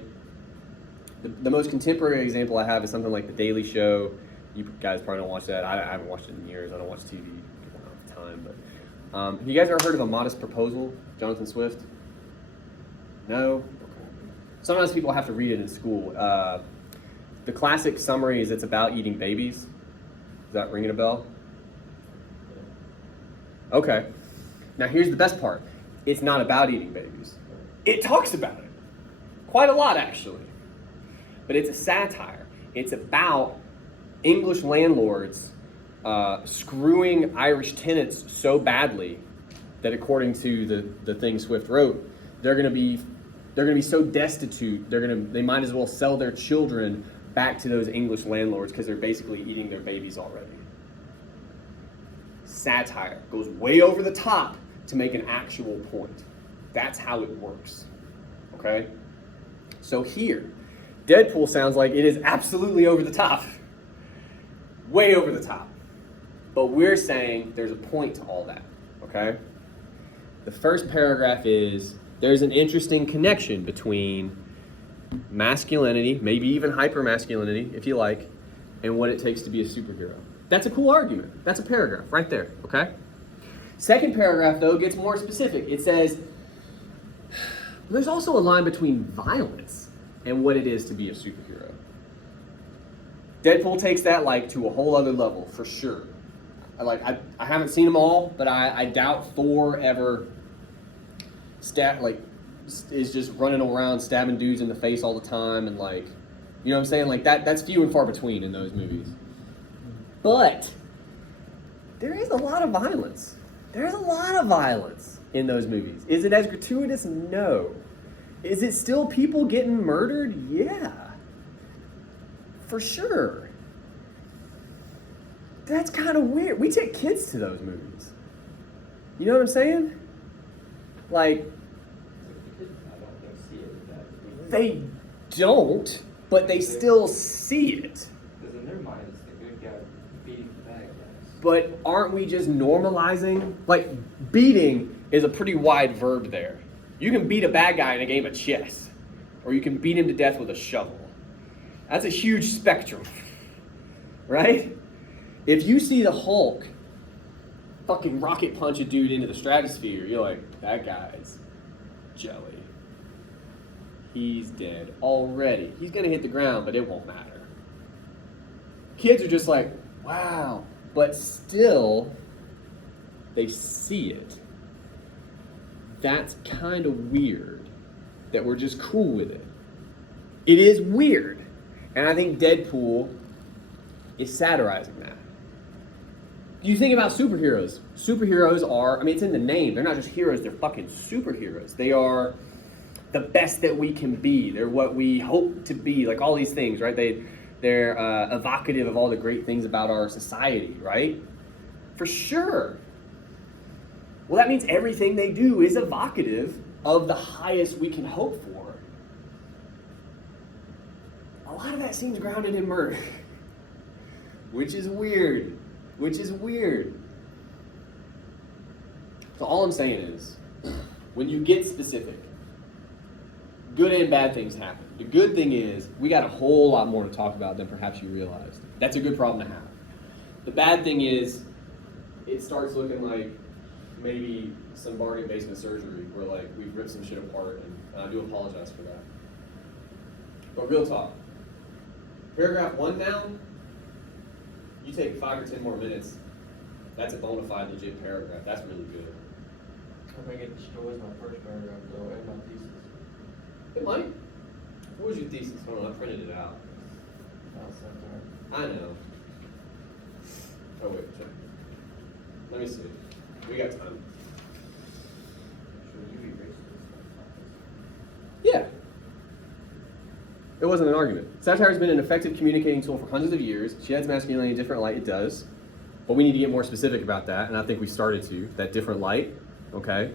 The most contemporary example I have is something like The Daily Show. You guys probably don't watch that. I haven't watched it in years. I don't watch TV. I don't have time. But have you guys ever heard of A Modest Proposal, Jonathan Swift? No? Okay. Sometimes people have to read it in school. The classic summary is it's about eating babies. Is that ringing a bell? Okay. Now here's the best part. It's not about eating babies. It talks about it. Quite a lot, actually. But it's a satire. It's about English landlords screwing Irish tenants so badly that, according to the thing Swift wrote, they're going to be so destitute they might as well sell their children back to those English landlords because they're basically eating their babies already. Satire goes way over the top to make an actual point. That's how it works. Okay? So here, Deadpool sounds like it is absolutely over the top. Way over the top. But we're saying there's a point to all that. Okay? The first paragraph is there's an interesting connection between masculinity, maybe even hypermasculinity, if you like, and what it takes to be a superhero. That's a cool argument. That's a paragraph right there, okay? Second paragraph, though, gets more specific. It says, there's also a line between violence and what it is to be a superhero. Deadpool takes that like to a whole other level, for sure. I haven't seen them all, but I doubt Thor ever is just running around stabbing dudes in the face all the time, and like, you know what I'm saying? Like that's few and far between in those movies. But there is a lot of violence. There's a lot of violence in those movies. Is it as gratuitous? No. Is it still people getting murdered? Yeah. For sure. That's kind of weird. We take kids to those movies. You know what I'm saying? Like, they don't, but they still see it. Because in their minds, the good guy beating the bad guys. But aren't we just normalizing? Like, beating is a pretty wide verb there. You can beat a bad guy in a game of chess, or you can beat him to death with a shovel. That's a huge spectrum, right? If you see the Hulk fucking rocket punch a dude into the stratosphere, you're like, that guy's jelly. He's dead already. He's gonna hit the ground, but it won't matter. Kids are just like, wow, but still, they see it. That's kind of weird that we're just cool with it. It is weird. And I think Deadpool is satirizing that. You think about superheroes. Superheroes are, I mean, it's in the name. They're not just heroes, they're fucking superheroes. They are the best that we can be. They're what we hope to be, like all these things, right? They're evocative of all the great things about our society, right? For sure. Well, that means everything they do is evocative of the highest we can hope for. A lot of that seems grounded in murder, which is weird. So all I'm saying is, when you get specific, good and bad things happen. The good thing is, we got a whole lot more to talk about than perhaps you realized. That's a good problem to have. The bad thing is, it starts looking like maybe some bargain basement surgery where like we've ripped some shit apart, and I do apologize for that. But real talk. Paragraph 1 down, you take 5 or 10 more minutes, that's a bona fide legit paragraph. That's really good. I think it destroys my first paragraph though, and my thesis. It might. What was your thesis? Hold on, I printed it out. I know. Oh wait, check. Let me see. We got time. Should you be racist? Yeah. It wasn't an argument. Satire has been an effective communicating tool for hundreds of years. Sheds masculinity in a different light, it does. But we need to get more specific about that, and I think we started to. That different light, okay?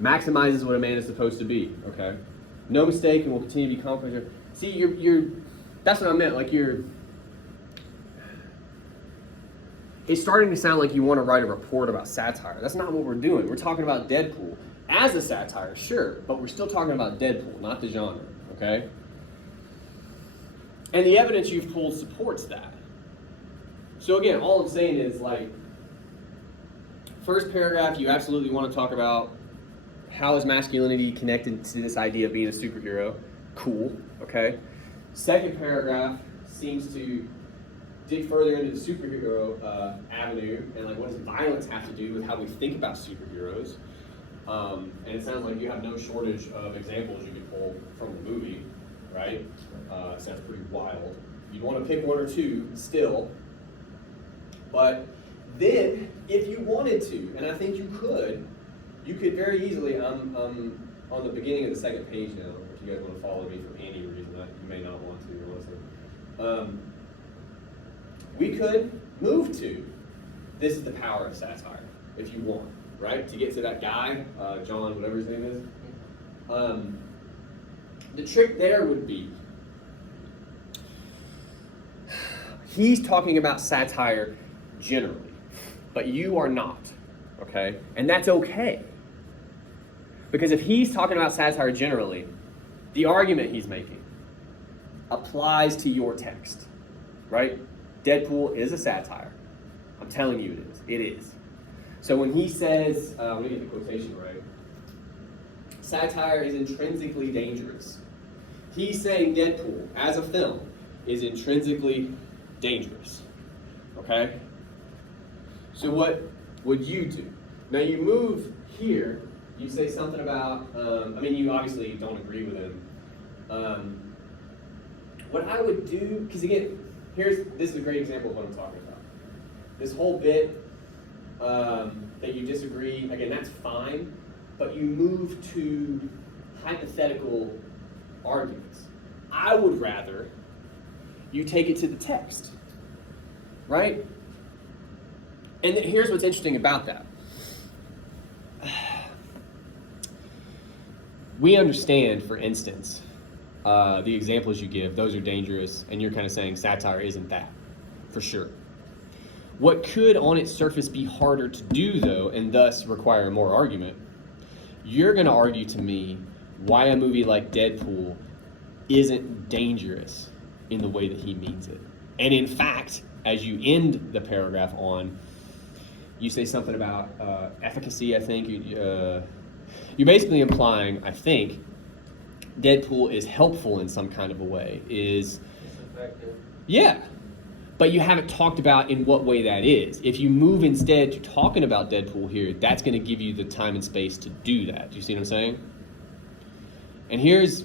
Maximizes what a man is supposed to be, okay? No mistake, and will continue to be confident. See, you're that's what I meant, like it's starting to sound like you want to write a report about satire. That's not what we're doing. We're talking about Deadpool as a satire, sure, but we're still talking about Deadpool, not the genre, okay? And the evidence you've pulled supports that. So again, all I'm saying is, like, first paragraph, you absolutely want to talk about how is masculinity connected to this idea of being a superhero. Cool, okay? Second paragraph seems to dig further into the superhero avenue, and like, what does violence have to do with how we think about superheroes? And it sounds like you have no shortage of examples you could pull from the movie, right? Sounds pretty wild. You'd want to pick one or two still, but then if you wanted to, and I think you could very easily, I'm on the beginning of the second page now, if you guys want to follow me for any reason, you may not want to, honestly. We could move to, this is the power of satire, if you want, right? To get to that guy, John, whatever his name is. The trick there would be, he's talking about satire generally, but you are not, okay? And that's okay. Because if he's talking about satire generally, the argument he's making applies to your text, right? Deadpool is a satire. I'm telling you it is. It is. So when he says, let me get the quotation right, satire is intrinsically dangerous. He's saying Deadpool, as a film, is intrinsically dangerous. Okay? So what would you do? Now you move here, You say something about, I mean, you obviously don't agree with him. What I would do, because again, this is a great example of what I'm talking about. This whole bit that you disagree, again, that's fine, but you move to hypothetical arguments. I would rather you take it to the text, right? And here's what's interesting about that. We understand, for instance, the examples you give, those are dangerous, and you're kind of saying satire isn't that, for sure. What could on its surface be harder to do, though, and thus require more argument, you're going to argue to me why a movie like Deadpool isn't dangerous in the way that he means it. And in fact, as you end the paragraph on, you say something about efficacy, I think. You're basically implying, I think, Deadpool is helpful in some kind of a way. It's effective. Yeah. But you haven't talked about in what way that is. If you move instead to talking about Deadpool here, that's going to give you the time and space to do that. Do you see what I'm saying? And here's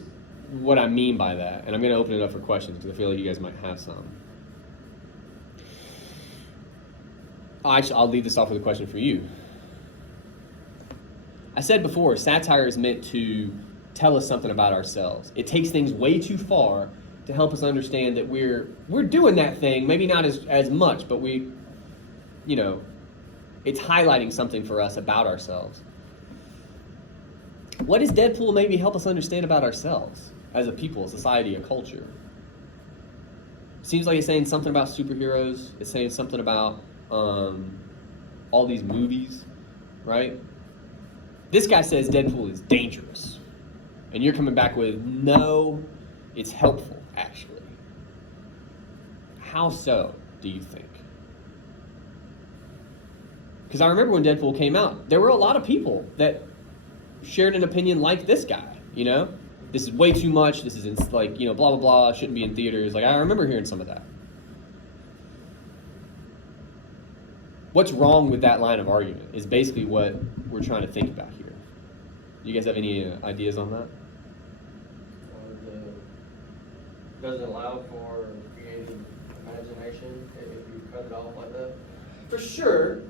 what I mean by that. And I'm going to open it up for questions because I feel like you guys might have some. I'll leave this off with a question for you. I said before, satire is meant to tell us something about ourselves. It takes things way too far to help us understand that we're doing that thing, maybe not as much, but it's highlighting something for us about ourselves. What does Deadpool maybe help us understand about ourselves as a people, a society, a culture? Seems like it's saying something about superheroes. It's saying something about all these movies, right? This guy says Deadpool is dangerous. And you're coming back with, no, it's helpful, actually. How so, do you think? Because I remember when Deadpool came out, there were a lot of people that shared an opinion like this guy, This is way too much, this is blah, blah, blah, shouldn't be in theaters. I remember hearing some of that. What's wrong with that line of argument is basically what we're trying to think about here. You guys have any ideas on that? Doesn't allow for creative imagination if you cut it off like that? For sure,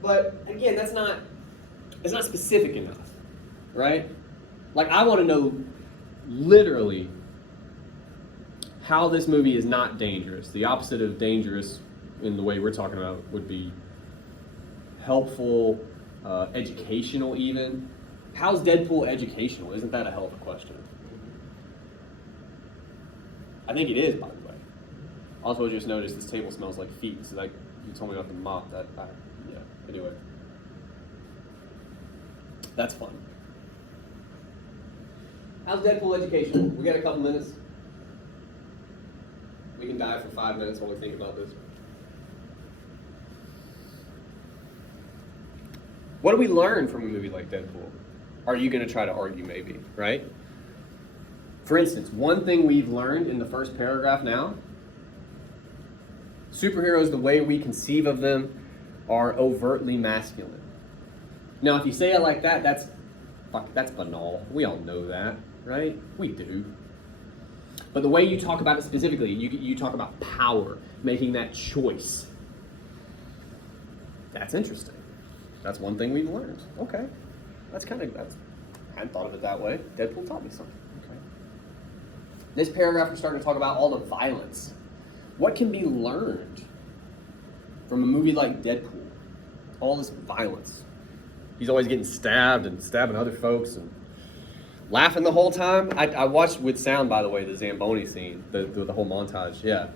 but again, it's not specific enough, right? I want to know literally how this movie is not dangerous. The opposite of dangerous in the way we're talking about would be helpful, educational even. How's Deadpool educational? Isn't that a hell of a question? I think it is, by the way. Also, just noticed this table smells like feet. So you told me not to mop that. Anyway. That's fun. How's Deadpool educational? We got a couple minutes. We can dive for 5 minutes while we think about this. What do we learn from a movie like Deadpool? Are you going to try to argue maybe, right? For instance, one thing we've learned in the first paragraph now, superheroes, the way we conceive of them, are overtly masculine. Now, if you say it like that, that's banal. We all know that, right? We do. But the way you talk about it specifically, you talk about power, making that choice. That's interesting. That's one thing we've learned. Okay. I hadn't thought of it that way. Deadpool taught me something. Okay. This paragraph, we're starting to talk about all the violence. What can be learned from a movie like Deadpool? All this violence. He's always getting stabbed and stabbing other folks and laughing the whole time. I watched with sound, by the way, the Zamboni scene, the whole montage. Yeah.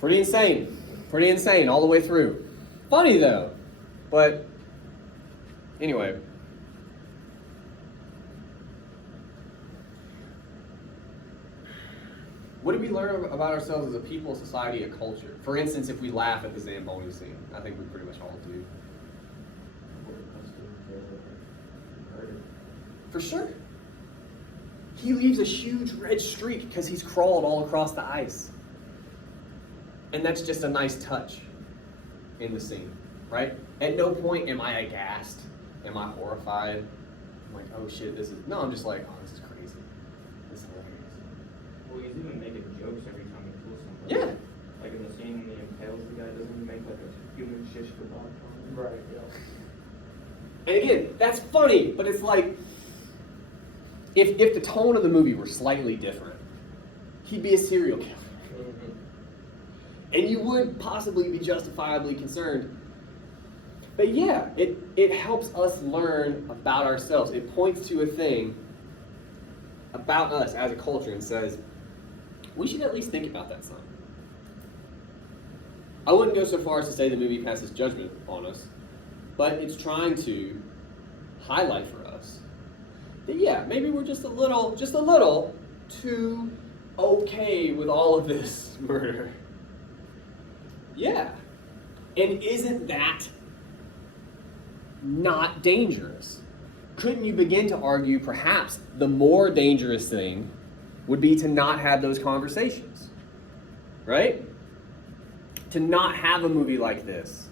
Pretty insane all the way through. Funny though. But anyway. What do we learn about ourselves as a people, society, a culture? For instance, if we laugh at the Zamboni scene, I think we pretty much all do. For sure. He leaves a huge red streak because he's crawled all across the ice. And that's just a nice touch in the scene, right? At no point am I aghast. am I horrified? I'm like, oh shit, no, I'm just like, oh, this is crazy. This is hilarious. Well, he's even making jokes every time he kills somebody. Yeah. Like in the scene when he impales the guy, doesn't he make like a human shish kebab comment? Right, yeah. And again, that's funny, but it's like, if the tone of the movie were slightly different, he'd be a serial killer. Mhm. And you would possibly be justifiably concerned. But yeah, it helps us learn about ourselves. It points to a thing about us as a culture and says, we should at least think about that some. I wouldn't go so far as to say the movie passes judgment on us, but it's trying to highlight for us that yeah, maybe we're just a little too okay with all of this murder. Yeah. And isn't that not dangerous? Couldn't you begin to argue perhaps the more dangerous thing would be to not have those conversations? Right? To not have a movie like this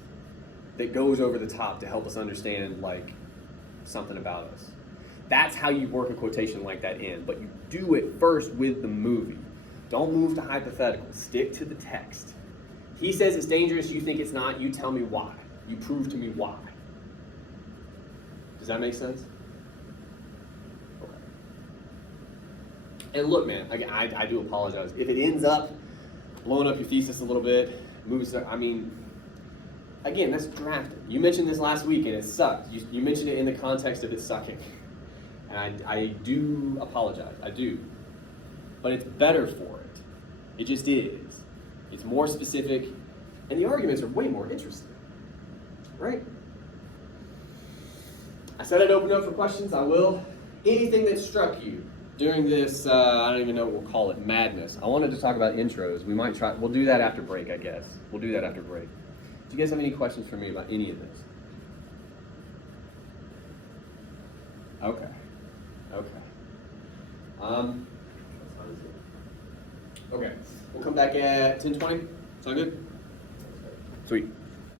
that goes over the top to help us understand like something about us. That's how you work a quotation like that in, but you do it first with the movie. Don't move to hypotheticals. Stick to the text. He says it's dangerous, you think it's not, you tell me why. You prove to me why. Does that make sense? Okay. And look, man, I do apologize. If it ends up blowing up your thesis a little bit, again, that's drafted. You mentioned this last week and it sucked. You mentioned it in the context of it sucking. And I do apologize, I do. But it's better for it. It just is. It's more specific, and the arguments are way more interesting, right? I said I'd open up for questions, I will. Anything that struck you during this, I don't even know what we'll call it, madness. I wanted to talk about intros. We'll do that after break, I guess. We'll do that after break. Do you guys have any questions for me about any of this? Okay. Okay, we'll come back at 10:20. Sound good? Sweet.